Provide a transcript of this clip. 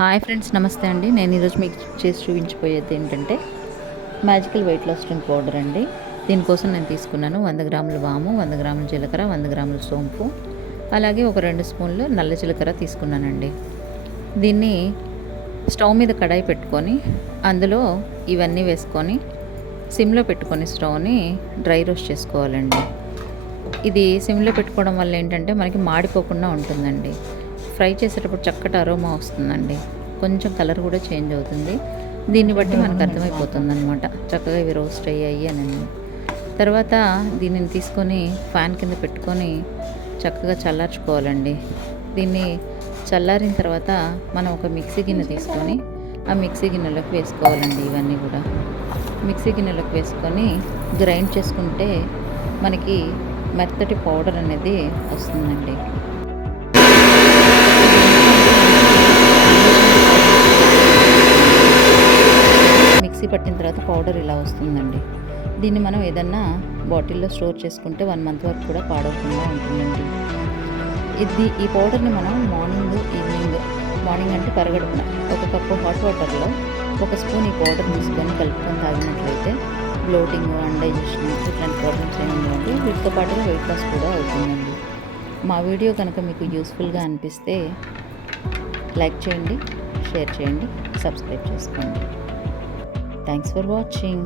Hi friends, నమస్తే అండి. నేను ఈరోజు మీకు చేసి చూపించిపోయేది ఏంటంటే magical weight loss drink powder అండి. దీనికోసం నేను తీసుకున్నాను 100 గ్రాముల వాము, 100 గ్రాముల జీలకర్ర, 100 గ్రాముల సోంపు, అలాగే ఒక 2 స్పూన్లు నల్ల జీలకర్ర తీసుకున్నానండి. దీన్ని స్టవ్ మీద కడాయి పెట్టుకొని అందులో ఇవన్నీ వేసుకొని సిమ్లో పెట్టుకొని స్టవ్ని డ్రై రోస్ట్ చేసుకోవాలండి. ఇది సిమ్లో పెట్టుకోవడం వల్ల ఏంటంటే మనకి మాడిపోకుండా ఉంటుందండి. ఫ్రై చేసేటప్పుడు చక్కటి అరోమా వస్తుందండి. కొంచెం కలర్ కూడా చేంజ్ అవుతుంది. దీన్ని బట్టి మనకు అర్థమైపోతుంది అనమాట చక్కగా ఇవి రోస్ట్ అయ్యాయి అని. తర్వాత దీనిని తీసుకొని ఫ్యాన్ కింద పెట్టుకొని చక్కగా చల్లార్చుకోవాలండి. దీన్ని చల్లారిన తర్వాత మనం ఒక మిక్సీ గిన్నె తీసుకొని ఆ మిక్సీ గిన్నెలోకి వేసుకోవాలండి. ఇవన్నీ కూడా మిక్సీ గిన్నెలోకి వేసుకొని గ్రైండ్ చేసుకుంటే మనకి మెత్తటి పౌడర్ అనేది వస్తుందండి. మిక్సీ పట్టిన తర్వాత పౌడర్ ఇలా వస్తుందండి. దీన్ని మనం ఏదన్నా బాటిల్లో స్టోర్ చేసుకుంటే 1 మంత్ వరకు కూడా పాడవకుండా ఉంటుందండి. ఈ పౌడర్ని మనం మార్నింగ్ అంటే పరగడుపున ఒక కప్పు హాట్ వాటర్లో 1 స్పూన్ ఈ పౌడర్ తీసుకొని కలుపుకొని తాగినట్లయితే బ్లోటింగ్, అన్డైజెషన్ ఇట్లాంటి ప్రాబ్లమ్స్ ఏమి ఉండవండి. వీటితో పాటుగా వెయిట్ లాస్ కూడా అవుతుందండి. మా వీడియో కనుక మీకు యూస్ఫుల్గా అనిపిస్తే లైక్ చేయండి, షేర్ చేయండి, సబ్స్క్రైబ్ చేసుకోండి. Thanks for watching.